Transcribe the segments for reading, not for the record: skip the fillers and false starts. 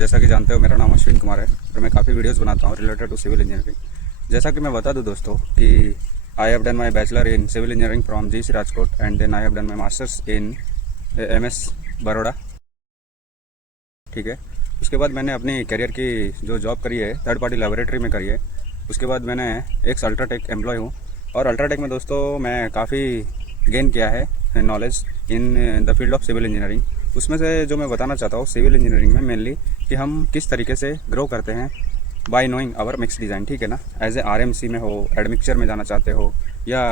जैसा कि जानते हो मेरा नाम अश्विन कुमार है और मैं काफ़ी वीडियोस बनाता हूँ रिलेटेड टू सिविल इंजीनियरिंग। जैसा कि मैं बता दूँ दोस्तों कि I have done my bachelor in civil engineering from GC Rajkot and then I have done my masters in MS Baroda. ठीक है, उसके बाद मैंने अपनी करियर की जो जॉब करी है थर्ड पार्टी लेबोरेटरी में करी है। उसके बाद मैंने एक अल्ट्राटेक एम्प्लॉय हूँ और अल्ट्राटेक में दोस्तों मैं काफ़ी गेन किया है knowledge in the field of civil engineering. उसमें से जो मैं बताना चाहता हूँ सिविल इंजीनियरिंग में मेनली कि हम किस तरीके से ग्रो करते हैं by knowing our mix design. ठीक है ना, एज ए RMC में हो, एडमिक्सचर में जाना चाहते हो या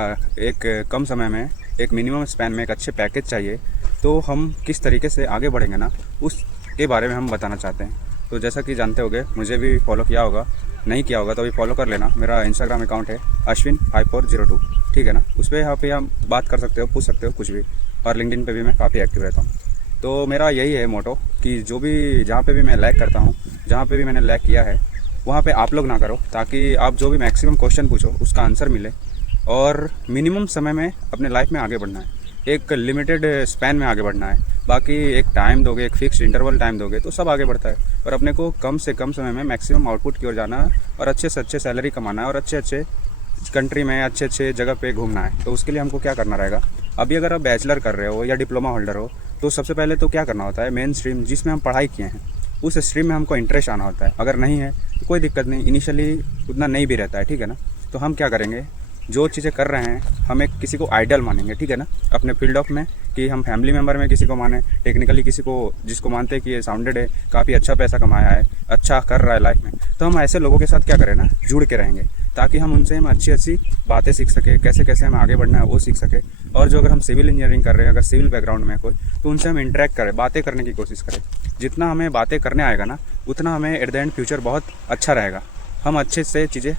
एक कम समय में एक मिनिमम स्पैन में एक अच्छे पैकेज चाहिए, तो हम किस तरीके से आगे बढ़ेंगे ना उसके बारे में हम बताना चाहते हैं। तो जैसा कि जानते होगे, मुझे भी फॉलो किया होगा, नहीं किया होगा तो अभी फॉलो कर लेना। मेरा इंस्टाग्राम अकाउंट है ashwin5402। ठीक है ना, उस पर यहाँ पे हम बात कर सकते हो, पूछ सकते हो कुछ भी, और लिंक्डइन पे भी मैं काफ़ी एक्टिव रहता हूँ। तो मेरा यही है मोटो कि जो भी जहाँ पे भी मैं लैग करता हूँ, जहाँ पे भी मैंने लैग किया है वहाँ पे आप लोग ना करो, ताकि आप जो भी मैक्सिमम क्वेश्चन पूछो उसका आंसर मिले और मिनिमम समय में अपने लाइफ में आगे बढ़ना है, एक लिमिटेड स्पैन में आगे बढ़ना है। बाकी एक टाइम दोगे, एक फिक्स्ड इंटरवल टाइम दोगे तो सब आगे बढ़ता है, और अपने को कम से कम समय में मैक्सिमम आउटपुट की ओर जाना है और अच्छे से अच्छे सैलरी कमाना है और अच्छे अच्छे कंट्री में अच्छे अच्छे जगह पे घूमना है। तो उसके लिए हमको क्या करना रहेगा, अभी अगर आप बैचलर कर रहे हो या डिप्लोमा होल्डर हो तो सबसे पहले तो क्या करना होता है, मेन स्ट्रीम जिसमें हम पढ़ाई किए हैं उस स्ट्रीम में हमको इंटरेस्ट आना होता है। अगर नहीं है तो कोई दिक्कत नहीं, इनिशियली उतना नहीं भी रहता है। ठीक है ना, तो हम क्या करेंगे, जो चीज़ें कर रहे हैं हम एक किसी को आइडल मानेंगे। ठीक है ना, अपने फील्ड ऑफ में कि हम फैमिली मेम्बर में किसी को माने, टेक्निकली किसी को जिसको मानते हैं कि ये साउंडेड है, काफ़ी अच्छा पैसा कमाया है, अच्छा कर रहा है लाइफ में, तो हम ऐसे लोगों के साथ क्या करें ना, जुड़ के रहेंगे, ताकि हम उनसे हम अच्छी अच्छी बातें सीख सके, कैसे कैसे हमें आगे बढ़ना है वो सीख सके। और जो अगर हम सिविल इंजीनियरिंग कर रहे हैं, अगर सिविल बैकग्राउंड में कोई, तो उनसे हम इंटरेक्ट करें, बातें करने की कोशिश करें। जितना हमें बातें करने आएगा ना उतना हमें एट द एंड फ्यूचर बहुत अच्छा रहेगा, हम अच्छे से चीज़ें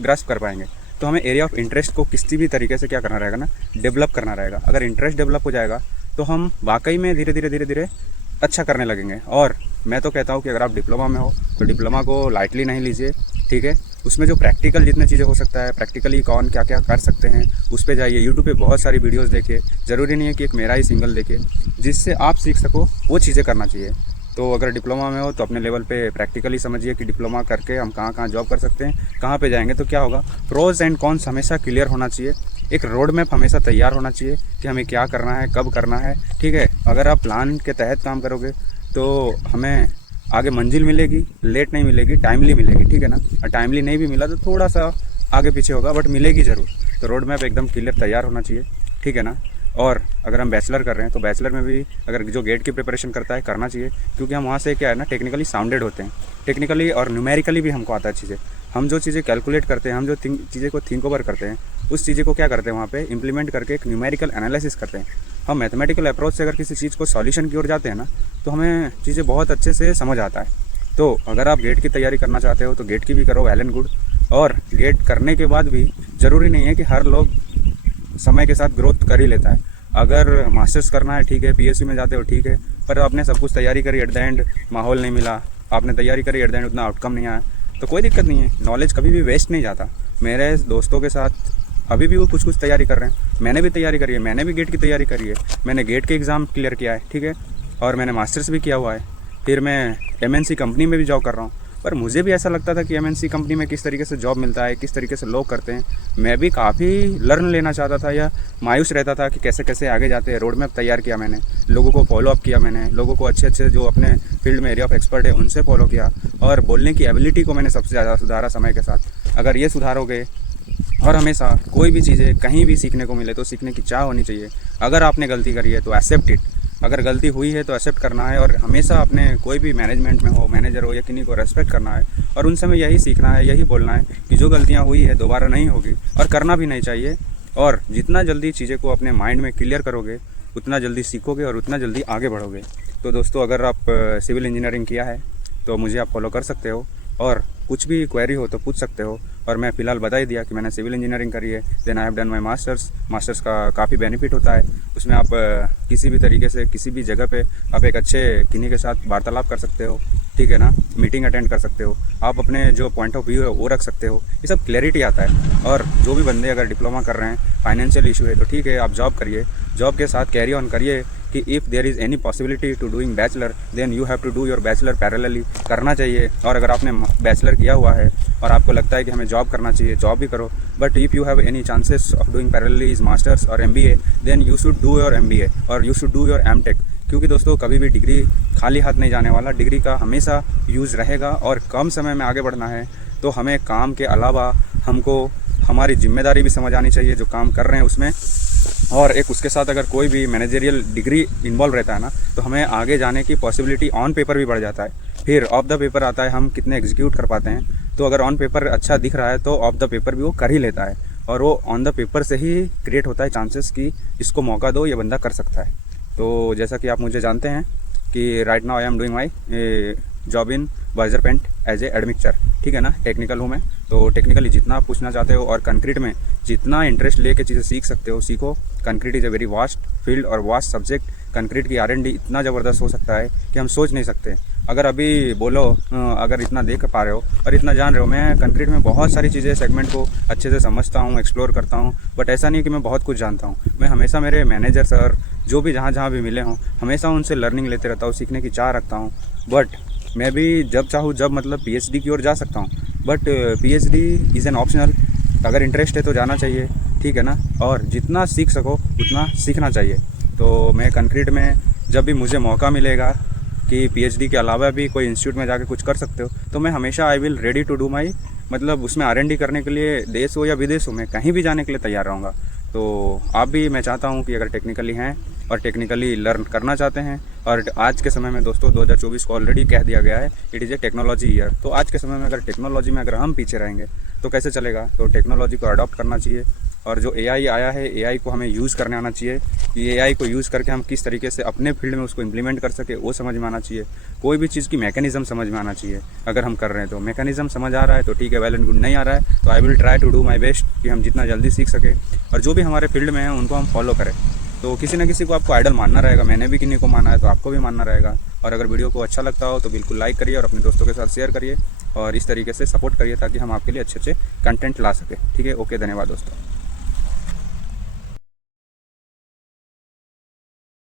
ग्रास्प कर पाएंगे। तो हमें एरिया ऑफ इंटरेस्ट को किसी भी तरीके से क्या करना रहेगा ना, डेवलप करना रहेगा। अगर इंटरेस्ट डेवलप हो जाएगा तो हम वाकई में धीरे धीरे अच्छा करने लगेंगे। और मैं तो कहता हूँ कि अगर आप डिप्लोमा में हो तो डिप्लोमा को लाइटली नहीं लीजिए। ठीक है, उसमें जो प्रैक्टिकल जितने चीज़ें हो सकता है, प्रैक्टिकली कौन क्या क्या कर सकते हैं उस पर जाइए। यूट्यूब पे बहुत सारी वीडियोस देखिए, ज़रूरी नहीं है कि एक मेरा ही सिंगल देखिए, जिससे आप सीख सको वो चीज़ें करना चाहिए। तो अगर डिप्लोमा में हो तो अपने लेवल पे प्रैक्टिकली समझिए कि डिप्लोमा करके हम कहाँ कहाँ जॉब कर सकते हैं, कहाँ पे जाएंगे तो क्या होगा। प्रोज एंड कॉन्स हमेशा क्लियर होना चाहिए, एक रोड मैप हमेशा तैयार होना चाहिए कि हमें क्या करना है, कब करना है। ठीक है, अगर आप प्लान के तहत काम करोगे तो हमें आगे मंजिल मिलेगी, लेट नहीं मिलेगी, टाइमली मिलेगी। ठीक है ना, और टाइमली नहीं भी मिला तो थोड़ा सा आगे पीछे होगा, बट मिलेगी ज़रूर। तो रोड मैप एकदम क्लियर तैयार होना चाहिए। ठीक है ना, और अगर हम बैचलर कर रहे हैं तो बैचलर में भी अगर जो गेट की प्रिपरेशन करता है करना चाहिए, क्योंकि हम वहाँ से क्या है ना, टेक्निकली साउंडेड होते हैं, टेक्निकली और न्यूमेरिकली भी हमको आता है चीज़ें। हम जो चीज़ें कैलकुलेट करते हैं, हम जो चीज़ें को थिंक ओवर करते हैं, उस चीज़ें को क्या करते हैं वहाँ पे इम्प्लीमेंट करके एक न्यूमेरिकल एनालिसिस करते हैं। हम मैथमेटिकल अप्रोच से अगर किसी चीज़ को सॉल्यूशन की ओर जाते हैं ना तो हमें चीज़ें बहुत अच्छे से समझ आता है। तो अगर आप गेट की तैयारी करना चाहते हो तो गेट की भी करो, वेल एंड गुड। और गेट करने के बाद भी ज़रूरी नहीं है कि हर लोग समय के साथ ग्रोथ कर ही लेता है। अगर मास्टर्स करना है ठीक है, PhD में जाते हो ठीक है, पर आपने सब कुछ तैयारी करी, एट द एंड माहौल नहीं मिला, आपने तैयारी करी, एट द एंड उतना आउटकम नहीं आया, तो कोई दिक्कत नहीं है। नॉलेज कभी भी वेस्ट नहीं जाता। मेरे दोस्तों के साथ अभी भी वो कुछ कुछ तैयारी कर रहे हैं, मैंने भी तैयारी करी है, मैंने भी गेट की तैयारी करी है, मैंने गेट के एग्ज़ाम क्लियर किया है। ठीक है, और मैंने मास्टर्स भी किया हुआ है, फिर मैं MNC कंपनी में भी जॉब कर रहा हूँ। पर मुझे भी ऐसा लगता था कि MNC कंपनी में किस तरीके से जॉब मिलता है, किस तरीके से लोग करते हैं, मैं भी काफ़ी लर्न लेना चाहता था या मायूस रहता था कि कैसे कैसे आगे जाते हैं। रोड मैप तैयार किया मैंने, लोगों को फॉलो अप किया मैंने, लोगों को अच्छे अच्छे जो अपने फील्ड में एरिया ऑफ एक्सपर्ट है उनसे फॉलो किया, और बोलने की एबिलिटी को मैंने सबसे ज़्यादा सुधारा समय के साथ। अगर ये सुधारोगे, और हमेशा कोई भी चीज़ें कहीं भी सीखने को मिले तो सीखने की चाह होनी चाहिए। अगर आपने गलती करी है तो एक्सेप्ट इट, अगर गलती हुई है तो एक्सेप्ट करना है, और हमेशा अपने कोई भी मैनेजमेंट में हो, मैनेजर हो या किन्हीं को रेस्पेक्ट करना है, और उनसे में यही सीखना है, यही बोलना है कि जो गलतियाँ हुई है दोबारा नहीं होगी, और करना भी नहीं चाहिए। और जितना जल्दी चीज़ें को अपने माइंड में क्लियर करोगे उतना जल्दी सीखोगे और उतना जल्दी आगे बढ़ोगे। तो दोस्तों, अगर आप सिविल इंजीनियरिंग किया है तो मुझे आप फॉलो कर सकते हो, और कुछ भी क्वेरी हो तो पूछ सकते हो। और मैं फ़िलहाल बता ही दिया कि मैंने सिविल इंजीनियरिंग करी है, then I have done my masters का काफ़ी बेनिफिट होता है उसमें। आप किसी भी तरीके से किसी भी जगह पे आप एक अच्छे किन्हीं के साथ वार्तालाप कर सकते हो। ठीक है ना, मीटिंग अटेंड कर सकते हो, आप अपने जो पॉइंट ऑफ व्यू है वो रख सकते हो, ये सब क्लैरिटी आता है। और जो भी बंदे अगर डिप्लोमा कर रहे हैं, फाइनेंशियल इशू है तो ठीक है, आप जॉब करिए, जॉब के साथ कैरी ऑन करिए, कि if there is any possibility to doing bachelor then you have to do your bachelor parallelly, करना चाहिए। और अगर आपने बैचलर किया हुआ है और आपको लगता है कि हमें जॉब करना चाहिए, जॉब भी करो, but if you have any chances of doing parallelly is masters और MBA then you should do your MBA और you should do your M.Tech। क्योंकि दोस्तों कभी भी डिग्री खाली हाथ नहीं जाने वाला, डिग्री का हमेशा यूज़ रहेगा। और कम समय में आगे बढ़ना है तो हमें काम के अलावा हमको हमारी जिम्मेदारी भी समझ आनी चाहिए जो काम कर रहे हैं उसमें। और एक उसके साथ अगर कोई भी मैनेजरियल डिग्री इन्वॉल्व रहता है ना, तो हमें आगे जाने की पॉसिबिलिटी ऑन पेपर भी बढ़ जाता है। फिर ऑफ द पेपर आता है हम कितने एग्जीक्यूट कर पाते हैं। तो अगर ऑन पेपर अच्छा दिख रहा है तो ऑफ द पेपर भी वो कर ही लेता है, और वो ऑन द पेपर से ही क्रिएट होता है चांसेस कि इसको मौका दो, ये बंदा कर सकता है। तो जैसा कि आप मुझे जानते हैं कि right now I am doing my job in wiser paint as a admixture, ठीक है ना। टेक्निकल हूँ मैं, तो टेक्निकली जितना आप पूछना चाहते हो और कंक्रीट में जितना इंटरेस्ट लेके चीज़ें सीख सकते हो सीखो। Concrete is a very vast field और वास्ट सब्जेक्ट। कंक्रीट की R&D इतना ज़बरदस्त हो सकता है कि हम सोच नहीं सकते। अगर अभी बोलो अगर इतना देख पा रहे हो और इतना जान रहे हो, मैं कंक्रीट में बहुत सारी चीज़ें सेगमेंट को अच्छे से समझता हूँ, एक्सप्लोर करता हूँ, बट ऐसा नहीं कि मैं बहुत कुछ जानता हूँ। मैं हमेशा मेरे मैनेजर सर जो भी जहाँ भी मिले हों, हमेशा उनसे लर्निंग लेते रहता हूँ, सीखने की चाह रखता हूँ। बट मैं भी जब चाहूँ जब मतलब PhD की ओर जा सकता हूँ, but PhD is an optional. अगर इंटरेस्ट है तो जाना चाहिए, ठीक है ना। और जितना सीख सको उतना सीखना चाहिए। तो मैं कंक्रीट में जब भी मुझे मौका मिलेगा कि PhD के अलावा भी कोई इंस्टीट्यूट में जाके कुछ कर सकते हो, तो मैं हमेशा I will ready to do my, मतलब उसमें R&D करने के लिए देश हो या विदेश हो, मैं कहीं भी जाने के लिए तैयार रहूँगा। तो आप भी, मैं चाहता हूँ कि अगर टेक्निकली हैं और टेक्निकली लर्न करना चाहते हैं, और आज के समय में दोस्तों 2024 को ऑलरेडी कह दिया गया है it is a technology year. तो आज के समय में अगर टेक्नोलॉजी में अगर हम पीछे रहेंगे तो कैसे चलेगा। तो टेक्नोलॉजी को अडॉप्ट करना चाहिए, और जो AI आया है AI को हमें यूज़ करने आना चाहिए। ये AI को यूज़ करके हम किस तरीके से अपने फील्ड में उसको इम्प्लीमेंट कर सके वो समझ में आना चाहिए। कोई भी चीज़ की मैकेनिज़्म समझ में आना चाहिए। अगर हम कर रहे हैं तो मैकेनिज़्म समझ आ रहा है तो ठीक है, वेल एंड गुड। नहीं आ रहा है तो I will try to do my best कि हम जितना जल्दी सीख सके और जो भी हमारे फील्ड में है उनको हम फॉलो करें। तो किसी न किसी को आपको आइडल मानना रहेगा, मैंने भी किन्हीं को माना है तो आपको भी मानना रहेगा। और अगर वीडियो को अच्छा लगता हो तो बिल्कुल लाइक करिए और अपने दोस्तों के साथ शेयर करिए और इस तरीके से सपोर्ट करिए ताकि हम आपके लिए अच्छे अच्छे कंटेंट ला सकें, ठीक है। ओके, धन्यवाद दोस्तों।